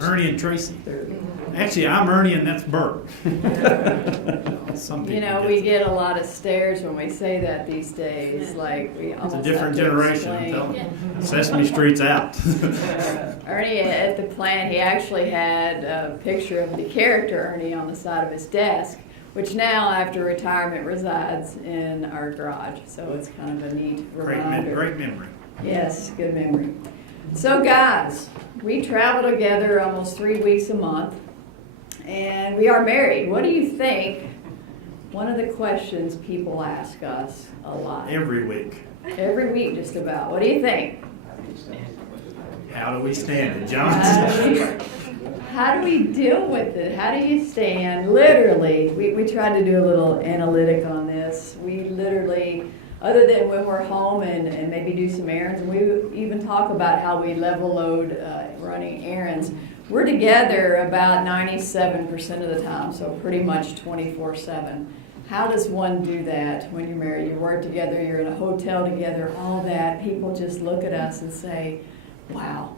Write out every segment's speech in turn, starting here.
Ernie and Tracy. Actually, I'm Ernie and that's Bert. Some You people know, we get a lot of stares when we say that these days, like we It's almost a different have to generation, I'm explain. telling you. Sesame Street's out. Ernie at the plant, he actually had a picture of the character Ernie on the side of his desk, which now after retirement resides in our garage. So it's kind of a neat reminder. Great memory. Yes, good memory. So guys, we travel together almost 3 weeks a month, and we are married. What do you think? One of the questions people ask us a lot. Every week. Every week just about. What do you think? How do we stand it, How do we deal with it? How do you stand? Literally, we tried to do a little analytic on this. We literally, other than when we're home and maybe do some errands, and we even talk about how we level load running errands, we're together about 97% of the time, so pretty much 24/7. How does one do that when you're married? You work together, you're in a hotel together, all that. People just look at us and say, wow,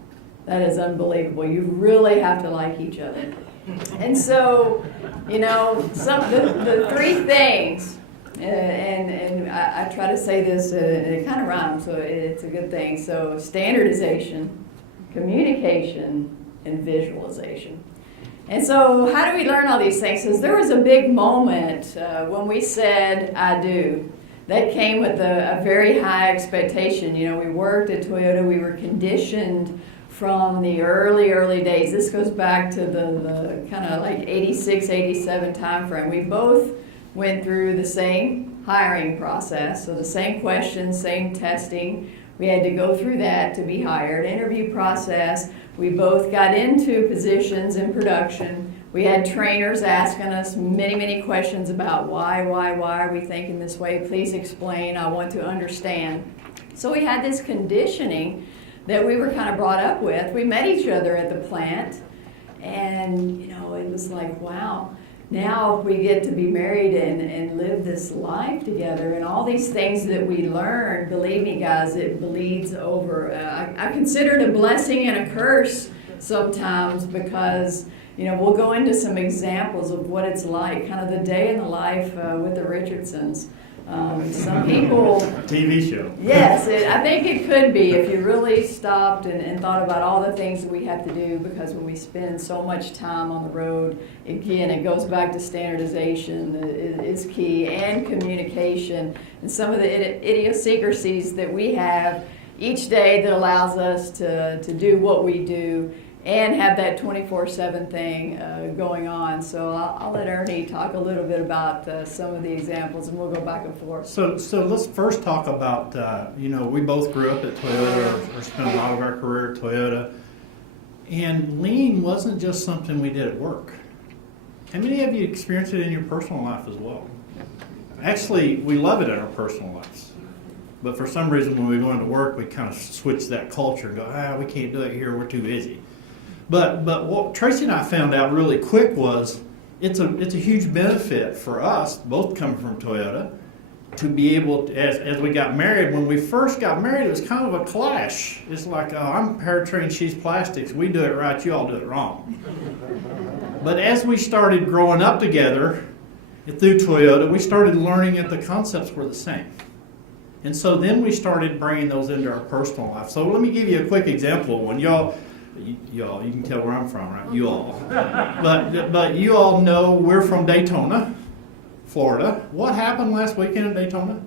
that is unbelievable. You really have to like each other. And so, you know, the three things, and I try to say this, and it kind of rhymes, so it's a good thing. So standardization, communication, and visualization. And so how do we learn all these things? Because there was a big moment when we said, I do. That came with a very high expectation. You know, we worked at Toyota. We were conditioned from the early days. This goes back to the kind of like 86, 87 time frame. We both went through the same hiring process. So the same questions, same testing. We had to go through that to be hired. Interview process. We both got into positions in production. We had trainers asking us many questions about why are we thinking this way? Please explain. I want to understand. So we had this conditioning that we were kind of brought up with. We met each other at the plant, and you know, it was like, wow. Now we get to be married and live this life together, and all these things that we learn, believe me guys, it bleeds over. I consider it a blessing and a curse sometimes, because you know, we'll go into some examples of what it's like, kind of the day in the life with the Richardsons. Some people... TV show. Yes, I think it could be if you really stopped and thought about all the things that we have to do, because when we spend so much time on the road, again, it goes back to standardization is key, and communication, and some of the idiosyncrasies that we have each day that allows us to do what we do and have that 24/7 thing going on. So I'll let Ernie talk a little bit about some of the examples, and we'll go back and forth. So let's first talk about, you know, we both grew up at Toyota, or spent a lot of our career at Toyota, and lean wasn't just something we did at work. How many of you experienced it in your personal life as well? Actually, we love it in our personal lives. But for some reason, when we go into work, we kind of switch that culture and go, we can't do it here, we're too busy. But what Tracy and I found out really quick was it's a huge benefit for us, both coming from Toyota, to be able to, as we got married. When we first got married, it was kind of a clash. It's like, I'm powertrain, she's plastics. We do it right, you all do it wrong. But as we started growing up together through Toyota, we started learning that the concepts were the same. And so then we started bringing those into our personal life. So let me give you a quick example of one. Y'all, you can tell where I'm from, right? You all. But you all know we're from Daytona, Florida. What happened last weekend in Daytona?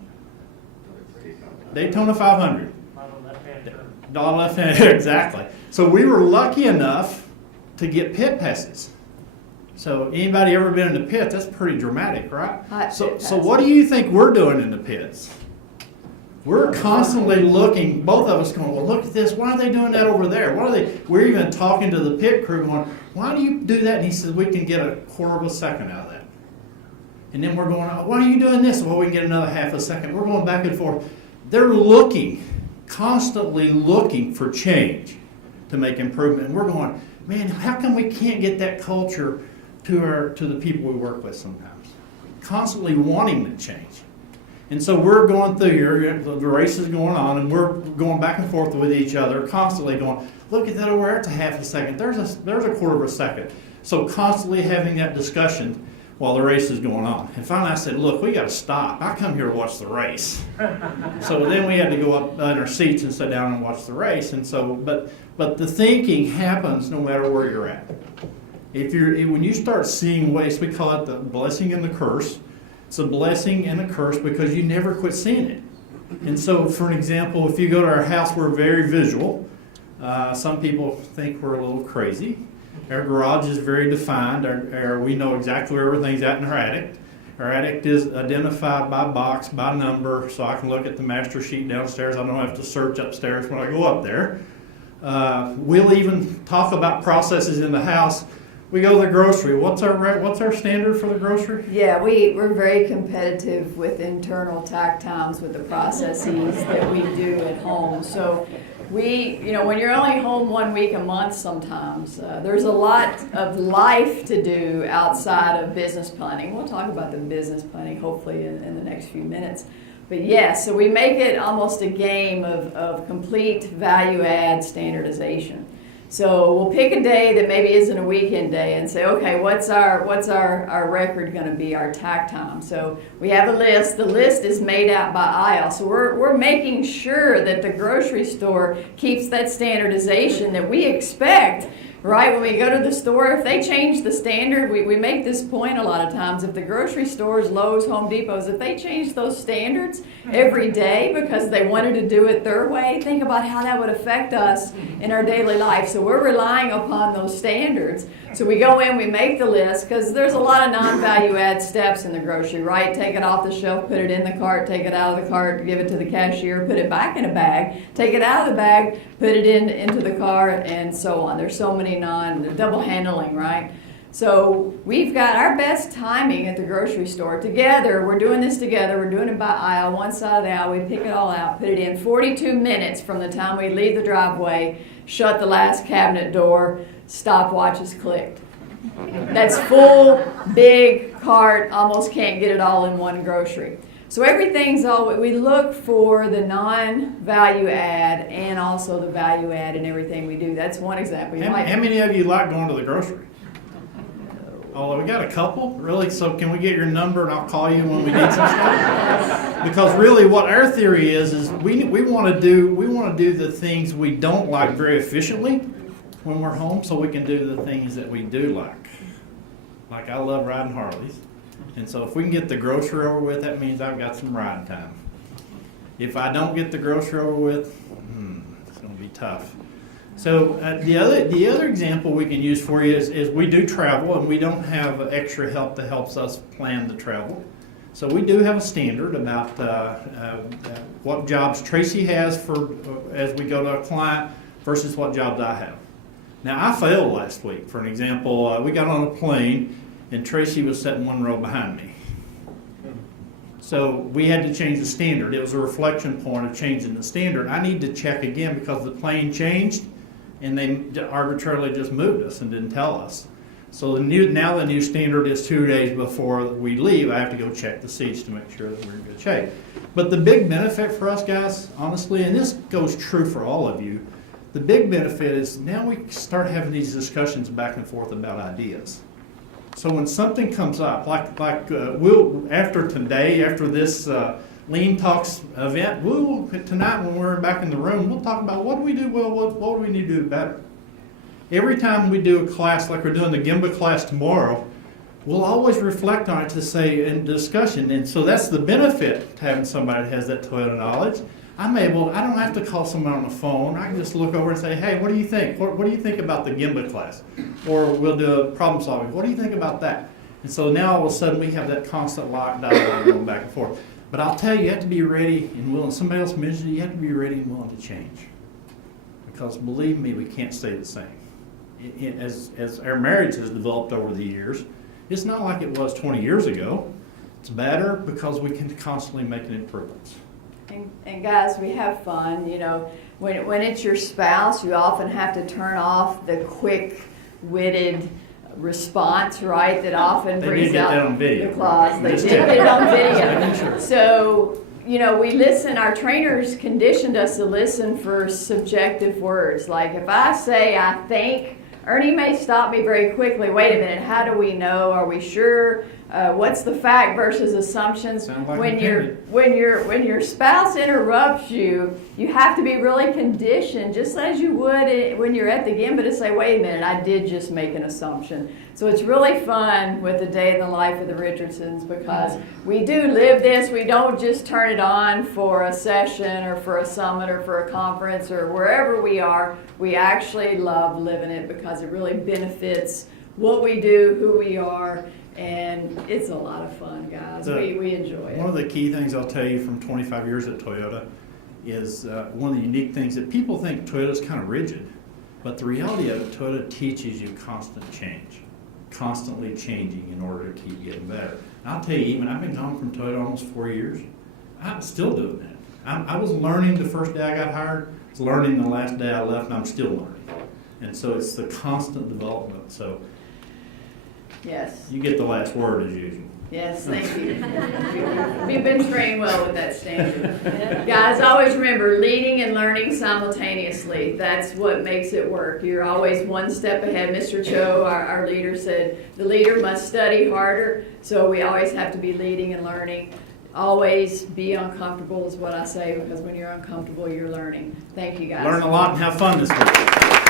Daytona 500. Bottom left hand, exactly. So we were lucky enough to get pit passes. So anybody ever been in the pit? That's pretty dramatic, right? So what do you think we're doing in the pits? We're constantly looking, both of us going, well, look at this. Why are they doing that over there? What are they? We're even talking to the pit crew going, why do you do that? And he says, we can get a quarter of a second out of that. And then we're going, why are you doing this? Well, we can get another half a second. We're going back and forth. They're looking, constantly looking for change to make improvement. And we're going, man, how come we can't get that culture to the people we work with sometimes? Constantly wanting to change. And so we're going through here, the race is going on, and we're going back and forth with each other, constantly going, look at that over there, it's a half a second, there's a quarter of a second. So constantly having that discussion while the race is going on. And finally I said, look, we got to stop. I come here to watch the race. So then we had to go up in our seats and sit down and watch the race. And so, but the thinking happens no matter where you're at. When you start seeing waste, we call it the blessing and the curse. It's a blessing and a curse because you never quit seeing it. And so, for an example, if you go to our house, we're very visual. Some people think we're a little crazy. Our garage is very defined. We know exactly where everything's at in our attic. Our attic is identified by box, by number, so I can look at the master sheet downstairs. I don't have to search upstairs when I go up there. We'll even talk about processes in the house. We go to the grocery. What's our standard for the grocery? Yeah, we're very competitive with internal tack times with the processes that we do at home. So when you're only home 1 week a month sometimes, there's a lot of life to do outside of business planning. We'll talk about the business planning hopefully in the next few minutes. But yes, so we make it almost a game of complete value add standardization. So we'll pick a day that maybe isn't a weekend day and say, okay, what's our record going to be, our tack time? So we have a list. The list is made out by aisle. So we're making sure that the grocery store keeps that standardization that we expect. Right, when we go to the store, if they change the standard, we make this point a lot of times, if the grocery stores, Lowe's, Home Depots, if they change those standards every day because they wanted to do it their way, think about how that would affect us in our daily life. So we're relying upon those standards. So we go in, we make the list, because there's a lot of non-value add steps in the grocery, right? Take it off the shelf, put it in the cart, take it out of the cart, give it to the cashier, put it back in a bag, take it out of the bag, put it into the cart, and so on. There's so many double handling, right? So we've got our best timing at the grocery store together. We're doing this together. We're doing it by aisle, one side of the aisle. We pick it all out, put it in 42 minutes from the time we leave the driveway, shut the last cabinet door, stopwatch is clicked. That's full, big cart, almost can't get it all in one grocery. So everything's we look for the non-value add and also the value add in everything we do. That's one example. How many of you like going to the grocery? Oh, we got a couple? Really? So can we get your number and I'll call you when we need some stuff? Because really what our theory is we want to do the things we don't like very efficiently when we're home so we can do the things that we do like. Like I love riding Harleys. And so if we can get the grocery over with, that means I've got some ride time. If I don't get the grocery over with, it's going to be tough. So the other example we can use for you is we do travel and we don't have extra help that helps us plan the travel. So we do have a standard about what jobs Tracy has as we go to a client versus what jobs I have. Now I failed last week. For an example, we got on a plane and Tracy was sitting one row behind me. So we had to change the standard. It was a reflection point of changing the standard. I need to check again because the plane changed and they arbitrarily just moved us and didn't tell us. So the new standard is 2 days before we leave. I have to go check the seats to make sure that we're in good shape. But the big benefit for us guys, honestly, and this goes true for all of you, the big benefit is now we start having these discussions back and forth about ideas. So when something comes up, like we'll after today, after this Lean Talks event, tonight when we're back in the room, we'll talk about what do we do well, what do we need to do better. Every time we do a class like we're doing the Gemba class tomorrow, we'll always reflect on it to say in discussion. And so that's the benefit to having somebody that has that Toyota knowledge. I don't have to call someone on the phone. I can just look over and say, hey, what do you think? What do you think about the Gemba class? Or we'll do a problem solving. What do you think about that? And so now all of a sudden we have that constant dialogue going back and forth. But I'll tell you, you have to be ready and willing. Somebody else mentioned you have to be ready and willing to change. Because believe me, we can't stay the same. As our marriage has developed over the years, it's not like it was 20 years ago. It's better because we can constantly make improvements. And guys, we have fun. You know, when it's your spouse, you often have to turn off the quick-witted response, right? That often brings out the clause. They did get it on video. So you know, we listen, our trainers conditioned us to listen for subjective words. Like if I say I think, Ernie may stop me very quickly. Wait a minute, how do we know? Are we sure? What's the fact versus assumptions? Sounds like when an your opinion. when your spouse interrupts you, you have to be really conditioned, just as you would when you're at the Gemba, to say, "Wait a minute, I did just make an assumption." So it's really fun with the day in the life of the Richardsons, because we do live this. We don't just turn it on for a session or for a summit or for a conference or wherever we are. We actually love living it because it really benefits what we do, who we are. And it's a lot of fun, guys. We enjoy it. One of the key things I'll tell you from 25 years at Toyota is one of the unique things that people think Toyota's kind of rigid, but the reality of it, Toyota teaches you constant change, constantly changing in order to keep getting better. And I'll tell you, even I've been gone from Toyota almost 4 years. I'm still doing that. I was learning the first day I got hired. I was learning the last day I left, and I'm still learning. And so it's the constant development. So Yes. you get the last word as usual. Yes, thank you. We've been trained well with that standard. Guys, always remember, leading and learning simultaneously. That's what makes it work. You're always one step ahead. Mr. Cho, our leader, said the leader must study harder, so we always have to be leading and learning. Always be uncomfortable is what I say, because when you're uncomfortable, you're learning. Thank you, guys. Learn a lot and have fun this week.